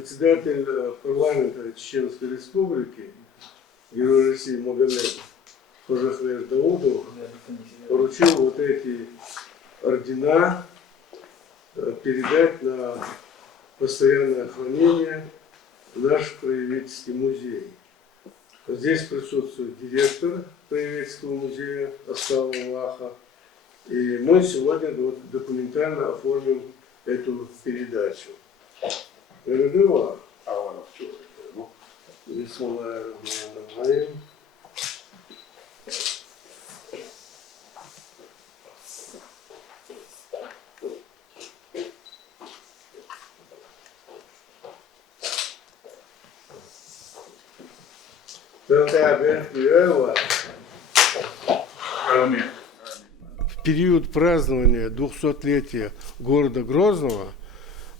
председатель парламента Чеченской Республики, Герой России Магомед Хожахмеш Даудов поручил вот эти ордена передать на постоянное хранение в наш краеведческий музей. Здесь присутствует директор краеведческого музея Астава Аллаха. И мы сегодня документально оформим эту передачу. В период празднования 200-летия города Грозного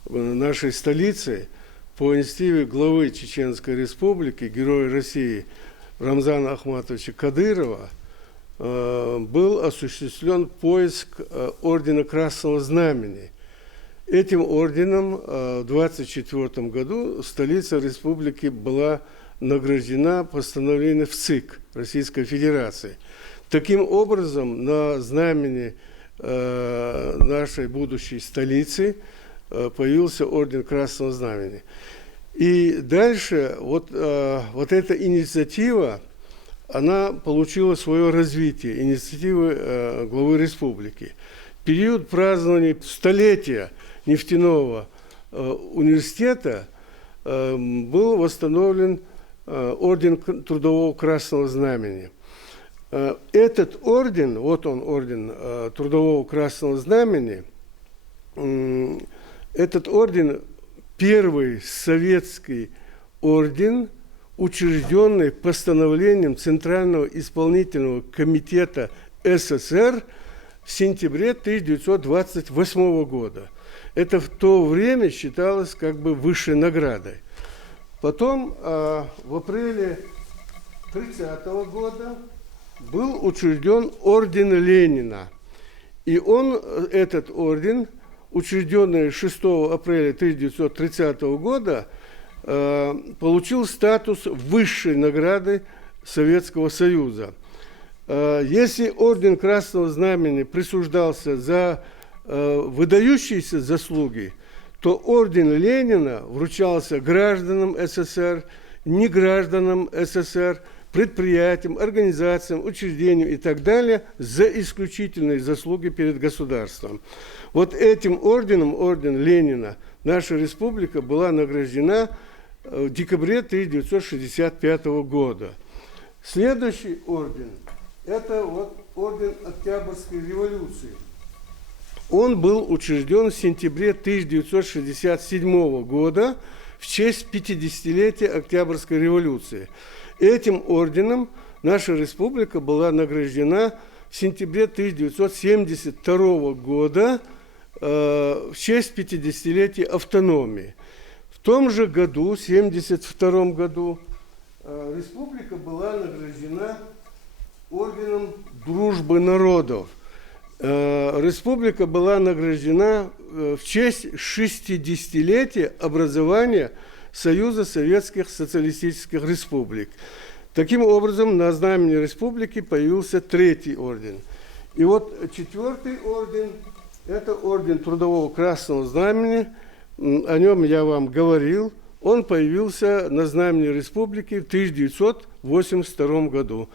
нашей столицы по инициативе главы Чеченской Республики, Героя России Рамзана Ахматовича Кадырова был осуществлен поиск ордена Красного Знамени. Этим орденом в 1924 году столица республики была награждена постановлением ВЦИК Российской Федерации. Таким образом, на знамени нашей будущей столицы появился орден Красного Знамени. И дальше вот эта инициатива, она получила свое развитие, инициативы главы республики. В период празднования столетия нефтяного университета был восстановлен орден Трудового Красного Знамени. Этот орден, вот он, орден Трудового Красного Знамени, этот орден первый советский орден, учрежденный постановлением Центрального исполнительного комитета СССР в сентябре 1928 года. Это в то время считалось как бы высшей наградой. Потом в апреле 1930 года был учрежден орден Ленина. И этот орден, учрежденный 6 апреля 1930 года, получил статус высшей награды Советского Союза. Если орден Красного Знамени присуждался за выдающиеся заслуги, то орден Ленина вручался гражданам СССР, негражданам СССР, предприятиям, организациям, учреждениям и так далее за исключительные заслуги перед государством. Вот этим орденом, орден Ленина, наша республика была награждена в декабре 1965 года. Следующий орден – это вот орден Октябрьской революции. Он был учрежден в сентябре 1967 года в честь 50-летия Октябрьской революции. Этим орденом наша республика была награждена в сентябре 1972 года в честь 50-летия автономии. В том же году, в 1972 году, республика была награждена орденом Дружбы народов. Республика была награждена в честь 60-летия образования Союза Советских Социалистических Республик. Таким образом, на знамени республики появился третий орден. И вот четвертый орден – это орден Трудового Красного Знамени. О нем я вам говорил. Он появился на знамени республики в 1982 году.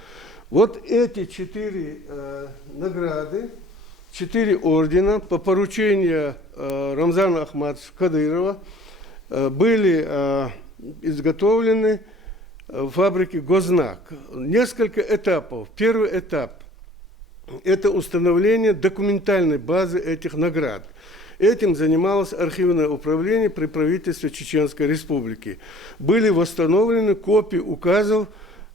Вот эти четыре награды, 4 ордена по поручению Рамзана Ахматовича Кадырова были изготовлены в фабрике «Гознак». Несколько этапов. Первый этап – это установление документальной базы этих наград. Этим занималось архивное управление при правительстве Чеченской Республики. Были восстановлены копии указов,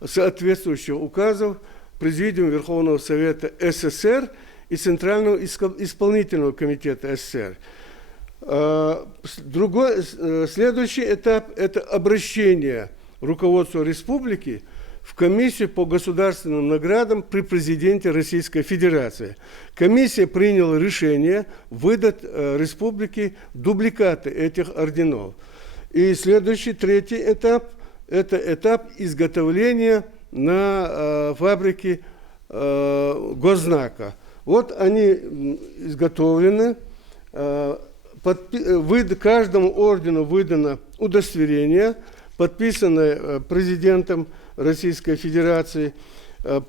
соответствующих указов Президиума Верховного Совета СССР и Центрального исполнительного комитета СССР. Следующий этап – это обращение руководства республики в комиссию по государственным наградам при президенте Российской Федерации. Комиссия приняла решение выдать республике дубликаты этих орденов. И следующий, третий этап, это этап изготовления на фабрике госзнака. Вот они изготовлены, каждому ордену выдано удостоверение, подписанное президентом Российской Федерации.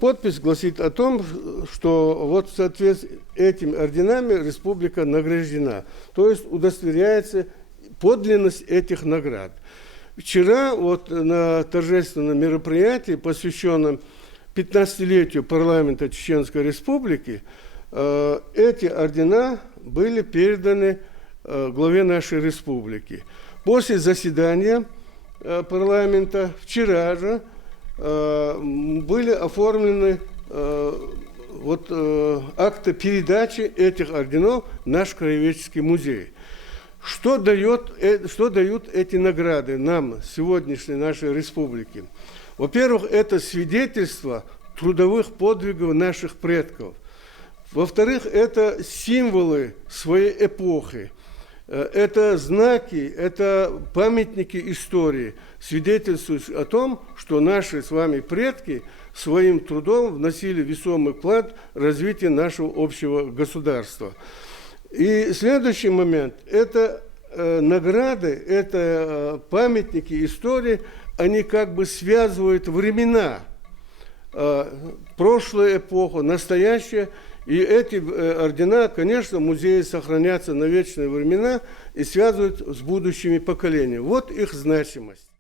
Подпись гласит о том, что вот в соответствии с этими орденами республика награждена. То есть удостоверяется подлинность этих наград. Вчера вот на торжественном мероприятии, посвященном 15-летию парламента Чеченской Республики, эти ордена были переданы главе нашей республики. После заседания парламента вчера же были оформлены акты передачи этих орденов в наш краеведческий музей. Что дают эти награды нам, сегодняшней нашей республике? Во-первых, это свидетельство трудовых подвигов наших предков. Во-вторых, это символы своей эпохи. Это знаки, это памятники истории, свидетельствуют о том, что наши с вами предки своим трудом вносили весомый вклад в развитие нашего общего государства. И следующий момент – это награды, это памятники истории, они как бы связывают времена, прошлую эпоху, настоящее. И эти ордена, конечно, в музее сохранятся на вечные времена и связывают с будущими поколениями. Вот их значимость.